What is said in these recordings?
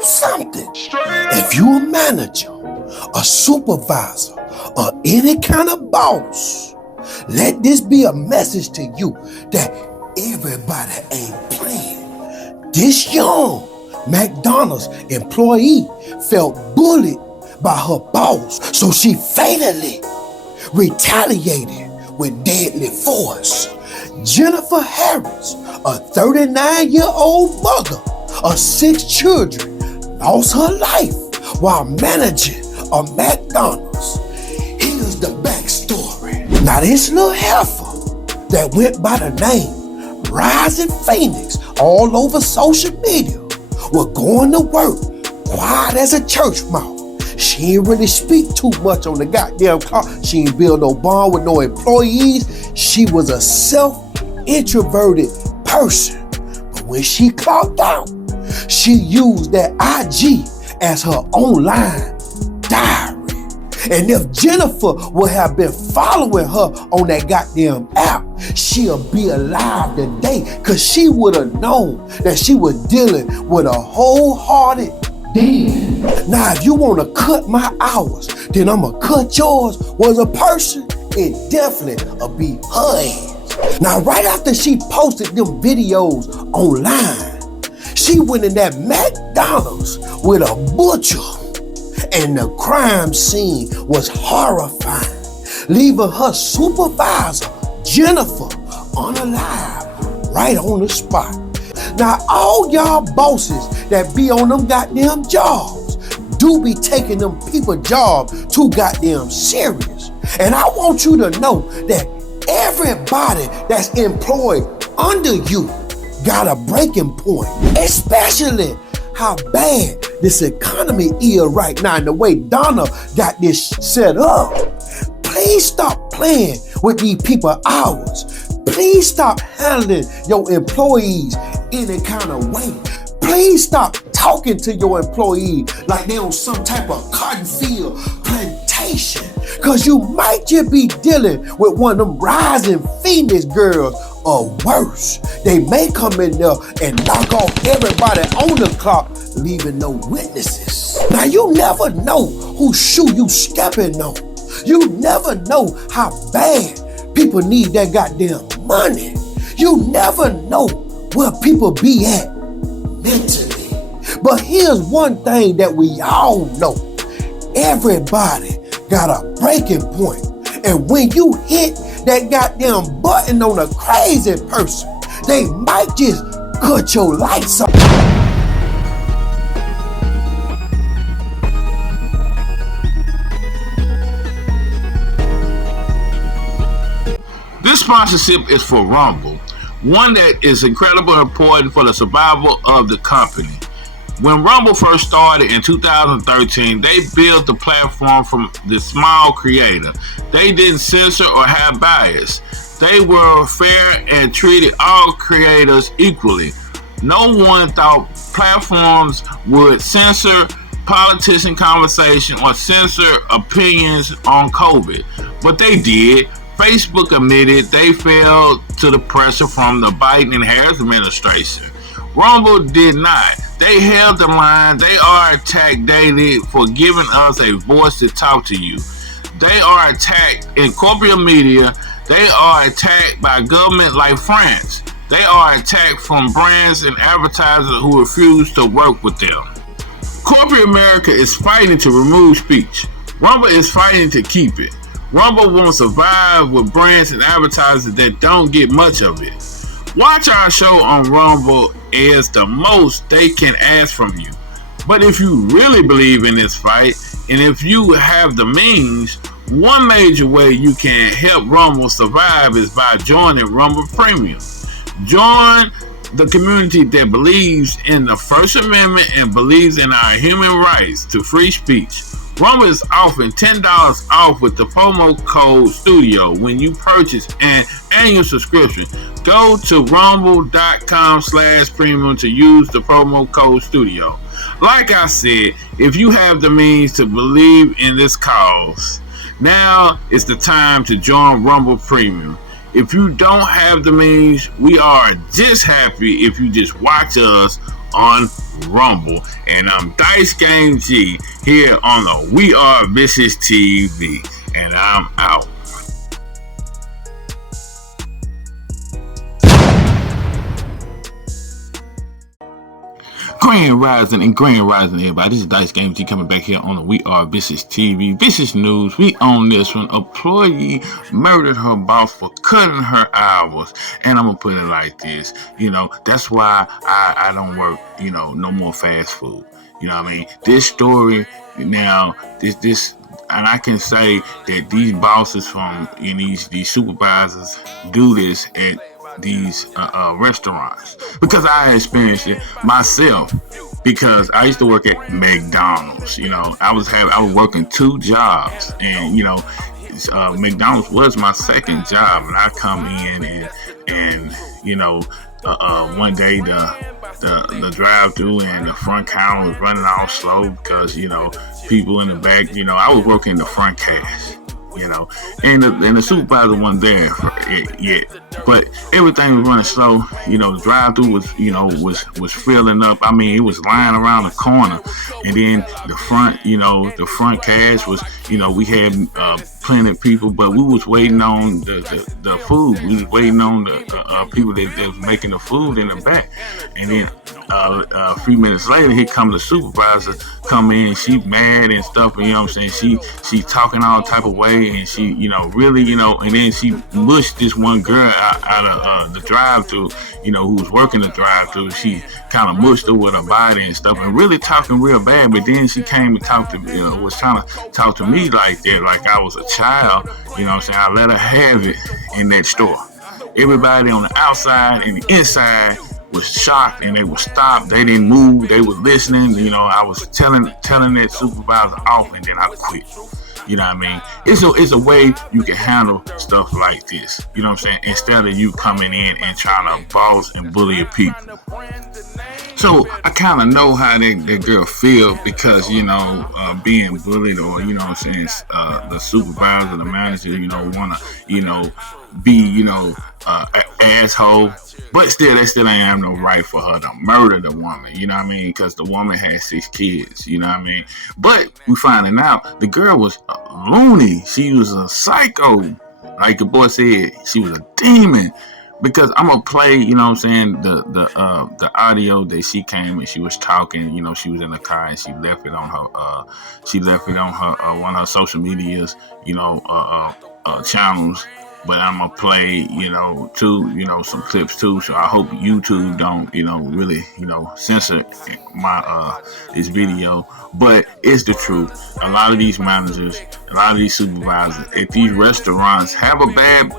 Something. If you a manager, a supervisor, or any kind of boss, let this be a message to you that everybody ain't playing. This young McDonald's employee felt bullied by her boss, so she fatally retaliated with deadly force. Jennifer Harris, a 39-year-old mother of 6 children, lost her life while managing a McDonald's. Here's the backstory. Now this little heifer that went by the name Rising Phoenix all over social media was going to work quiet as a church mouse. She ain't really speak too much on the goddamn car. She ain't build no bond with no employees. She was a self-introverted person. But when she clocked out, she used that IG as her online diary. And if Jennifer would have been following her on that goddamn app, she'll be alive today, because she would have known that she was dealing with a wholehearted demon. Now, if you want to cut my hours, then I'm going to cut yours. Was a person, it definitely will be her ass. Now, right after she posted them videos online, she went in that McDonald's with a butcher, and the crime scene was horrifying, leaving her supervisor, Jennifer, unalive right on the spot. Now, all y'all bosses that be on them goddamn jobs do be taking them people job too goddamn serious. And I want you to know that everybody that's employed under you got a breaking point, especially how bad this economy is right now and the way Donna got this set up. Please stop playing with these people's hours. Please stop handling your employees any kind of way. Please stop talking to your employees like they on some type of cotton field plantation, because you might just be dealing with one of them Rising Phoenix girls or worse. They may come in there and knock off everybody on the clock, leaving no witnesses. Now, you never know whose shoe you stepping on. You never know how bad people need that goddamn money. You never know where people be at mentally. But here's one thing that we all know. Everybody got a breaking point. And when you hit that goddamn button on a crazy person, they might just cut your lights off. This sponsorship is for Rumble, one that is incredibly important for the survival of the company. When Rumble first started in 2013, they built the platform from the small creator. They didn't censor or have bias. They were fair and treated all creators equally. No one thought platforms would censor politician conversation or censor opinions on COVID, but they did. Facebook admitted they fell to the pressure from the Biden and Harris administration. Rumble did not. They held the line. They are attacked daily for giving us a voice to talk to you. They are attacked in corporate media. They are attacked by government like France. They are attacked from brands and advertisers who refuse to work with them. Corporate America is fighting to remove speech. Rumble is fighting to keep it. Rumble won't survive with brands and advertisers that don't get much of it. Watch our show on Rumble is the most they can ask from you. But if you really believe in this fight, and if you have the means, one major way you can help Rumble survive is by joining Rumble Premium. Join the community that believes in the First Amendment and believes in our human rights to free speech. Rumble is offering $10 off with the promo code STUDIO when you purchase an annual subscription. Go to rumble.com/premium to use the promo code STUDIO. Like I said, if you have the means to believe in this cause, now is the time to join Rumble Premium. If you don't have the means, we are just happy if you just watch us on Rumble. And I'm Dice Game G here on the We Are VishusTv, and I'm out. Grand Rising, everybody. This is Dice Game G coming back here on the We Are VishusTv. Vicious news. We own this one. Employee murdered her boss for cutting her hours. And I'm going to put it like this. That's why I don't work, no more fast food. You know what I mean? This story now, this, and I can say that these bosses from these supervisors do this at these restaurants, because I experienced it myself, because I used to work at McDonald's. I was working two jobs, and McDonald's was my second job, and I come in and one day the drive-through and the front counter was running all slow because people in the back. I was working the front cash. And the supervisor wasn't there yet, but everything was running slow. The drive-through was filling up. I mean, it was lying around the corner, and then the front cash was, we had plenty of people, but we was waiting on the food. We was waiting on the people that was making the food in the back, and then a few minutes later, here come the supervisor come in. She mad and stuff, and she talking all type of way, and she really and then she mushed this one girl out of the drive-through, who was working the drive-through. She kind of mushed her with her body and stuff, and really talking real bad. But then she came and talked to was trying to talk to me like that, like I was a child. I let her have it in that store. Everybody on the outside and the inside was shocked, and they were stopped. They didn't move. They were listening. I was telling that supervisor off, and then I quit. You know what I mean? It's a way you can handle stuff like this. You know what I'm saying? Instead of you coming in and trying to boss and bully people. So I kind of know how that girl feel, because being bullied, or the supervisor, the manager, wanna be asshole, but still they still ain't have no right for her to murder the woman. You know what I mean? Because the woman had 6 kids. You know what I mean? But we finding out the girl was loony. She was a psycho. Like the boy said, she was a demon. Because I'm gonna play, the audio that she came and she was talking. She was in the car and she left it on her. One of her social medias, channels. But I'm gonna play, some clips too. So I hope YouTube don't, really, censor my this video. But it's the truth. A lot of these managers, a lot of these supervisors at these restaurants have a bad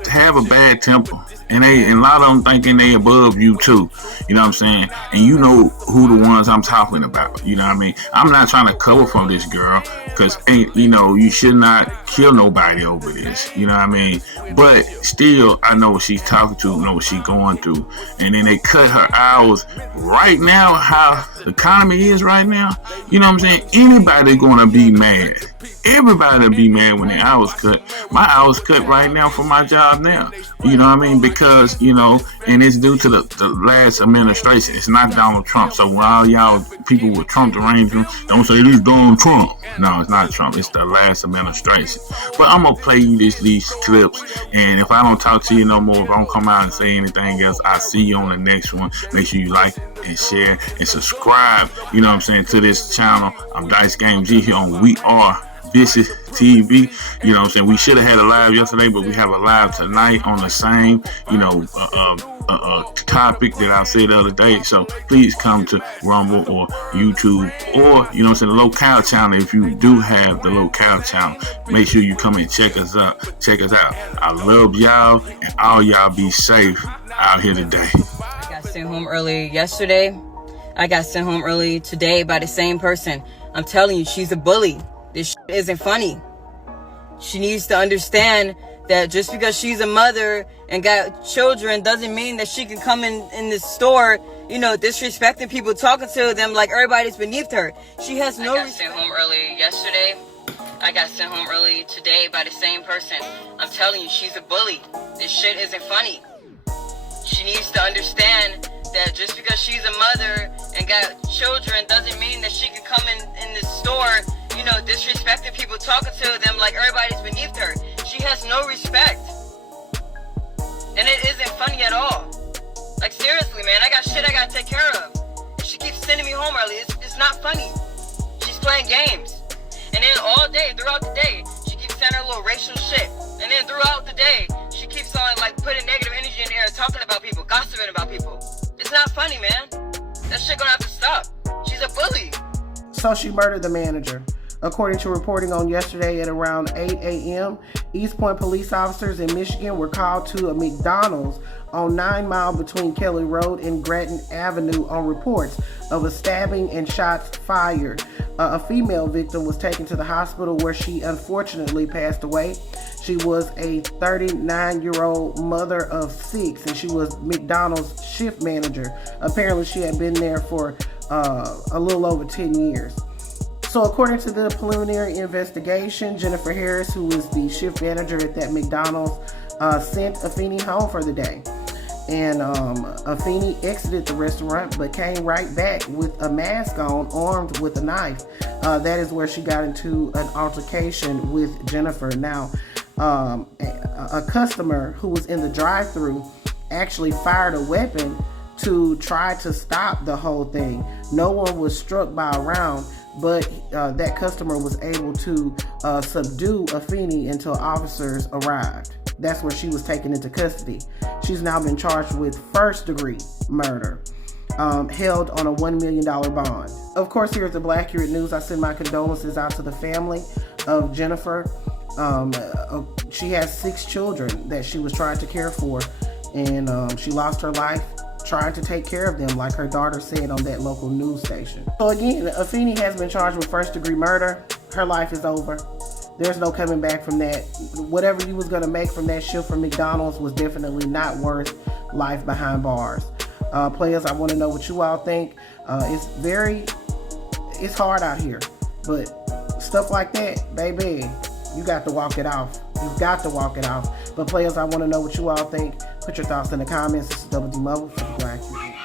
temper, and a lot of them thinking they above you too. You know what I'm saying? And you know who the ones I'm talking about. You know what I mean? I'm not trying to cover from this girl, because you should not kill nobody over this. You know what I mean? But still, I know what she's talking to, know what she's going through, and then they cut her hours right now. How the economy is right now, you know what I'm saying? Anybody gonna be mad. Everybody will be mad when their hours cut. My hours cut right now for my job now. You know what I mean? Because, and it's due to the last administration. It's not Donald Trump. So when all y'all people with Trump arrangement, don't say this Donald Trump. No, it's not Trump. It's the last administration. But I'm going to play you these clips. And if I don't talk to you no more, if I don't come out and say anything else, I'll see you on the next one. Make sure you like and share and subscribe, to this channel. I'm Dice Game G here on We Are VishusTv. We should have had a live yesterday, but we have a live tonight on the same, topic that I said the other day. So please come to Rumble or YouTube, or the locale channel. If you do have the locale channel, make sure you come and check us out. I love y'all, and all y'all be safe out here today. got sent home early yesterday. I got sent home early today by the same person. I'm telling you, she's a bully. This shit isn't funny. She needs to understand that just because she's a mother and got children doesn't mean that she can come in this store, you know, disrespecting people, talking to them like everybody's beneath her. She has no respect. I got sent home early yesterday. I got sent home early today by the same person. I'm telling you, she's a bully. This shit isn't funny. She needs to understand that just because she's a mother and got children doesn't mean that she can come in this store, you know, disrespecting people, talking to them like everybody's beneath her. She has no respect. And it isn't funny at all. Like, seriously, man, I got shit I gotta take care of. And she keeps sending me home early. It's not funny. She's playing games. And then all day, throughout the day, she keeps saying her little racial shit. And then throughout the day, she keeps on, like, putting negative energy in the air, talking about people, gossiping about people. It's not funny, man. That shit gonna have to stop. She's a bully. So she murdered the manager. According to reporting on yesterday at around 8 a.m., East Point police officers in Michigan were called to a McDonald's on 9 Mile between Kelly Road and Grattan Avenue on reports of a stabbing and shots fired. A female victim was taken to the hospital where she unfortunately passed away. She was a 39-year-old mother of 6 and she was McDonald's shift manager. Apparently she had been there for a little over 10 years. So according to the preliminary investigation, Jennifer Harris, who was the shift manager at that McDonald's, sent Afeni home for the day. And Afeni exited the restaurant but came right back with a mask on, armed with a knife. That is where she got into an altercation with Jennifer. Now, a customer who was in the drive-thru actually fired a weapon to try to stop the whole thing. No one was struck by a round, but that customer was able to subdue Afeni until officers arrived. That's where she was taken into custody. She's now been charged with first-degree murder, held on a $1 million bond. Of course, here's the Black Accurate News. I send my condolences out to the family of Jennifer. She has 6 children that she was trying to care for, and she lost her life trying to take care of them, like her daughter said on that local news station. So again, Afeni has been charged with first-degree murder. Her life is over. There's no coming back from that. Whatever you was going to make from that shift from McDonald's was definitely not worth life behind bars. Players, I want to know what you all think. It's hard out here, but stuff like that, baby, you got to walk it off. You've got to walk it off. But players, I want to know what you all think. Put your thoughts in the comments. This is Double D Mobile for the Black Accurate.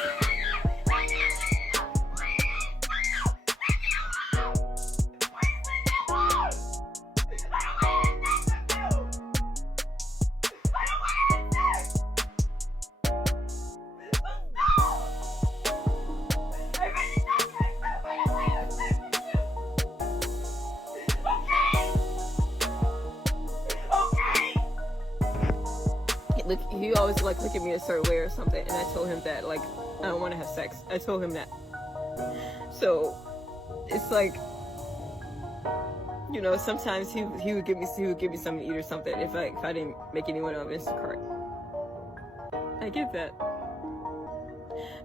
Look, he always like look at me a certain way or something, and I told him that like I don't want to have sex. I told him that. So it's like, you know, sometimes he would give me something to eat or something if I didn't make anyone on Instacart. I get that,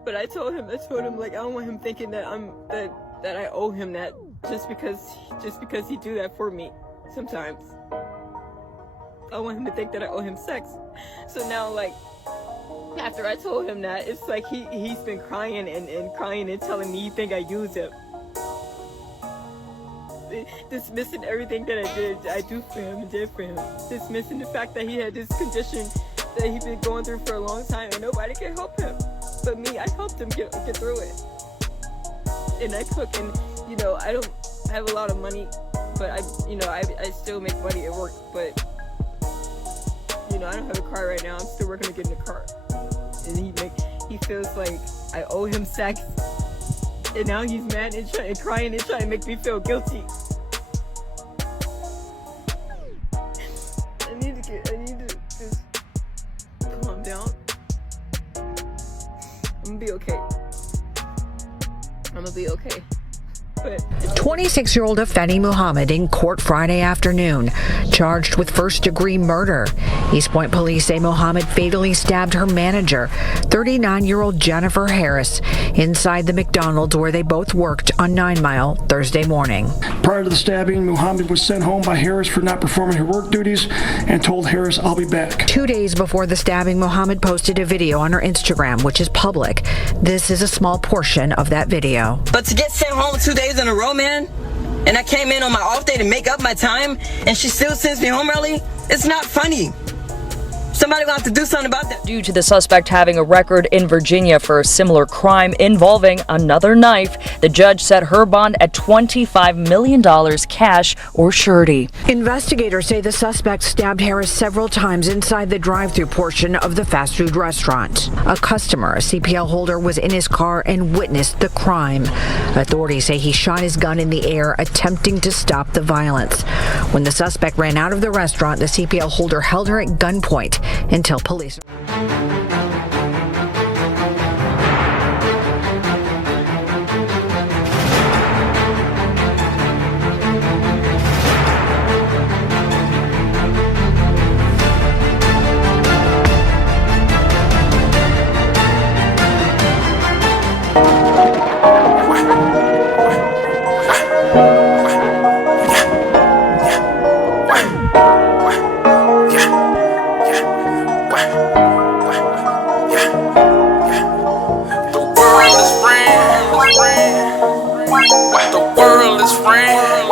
but I told him like I don't want him thinking that that I owe him that just because he do that for me sometimes. I want him to think that I owe him sex. So now, like, after I told him that, it's like he's been crying and crying and telling me he think I use him. Dismissing everything that I do for him and did for him. Dismissing the fact that he had this condition that he's been going through for a long time and nobody can help him. But me, I helped him get through it. And I cook, and, you know, I don't have a lot of money, but I still make money at work, but you know, I don't have a car right now. I'm still working to get in a car. And he feels like I owe him sex. And now he's mad and crying and trying to make me feel guilty. I need to just calm down. I'm gonna be okay. But 26-year-old Afeni Muhammad in court Friday afternoon, charged with first-degree murder. East Point police say Muhammad fatally stabbed her manager, 39-year-old Jennifer Harris, inside the McDonald's where they both worked on 9 Mile Thursday morning. Prior to the stabbing, Muhammad was sent home by Harris for not performing her work duties and told Harris, "I'll be back." 2 days before the stabbing, Muhammad posted a video on her Instagram, which is public. This is a small portion of that video. But to get sent home 2 days in a row, man, and I came in on my off day to make up my time, and she still sends me home early, it's not funny. Somebody will have to do something about that. Due to the suspect having a record in Virginia for a similar crime involving another knife, the judge set her bond at $25 million cash or surety. Investigators say the suspect stabbed Harris several times inside the drive-thru portion of the fast food restaurant. A customer, a CPL holder, was in his car and witnessed the crime. Authorities say he shot his gun in the air, attempting to stop the violence. When the suspect ran out of the restaurant, the CPL holder held her at gunpoint until police. The world is friend.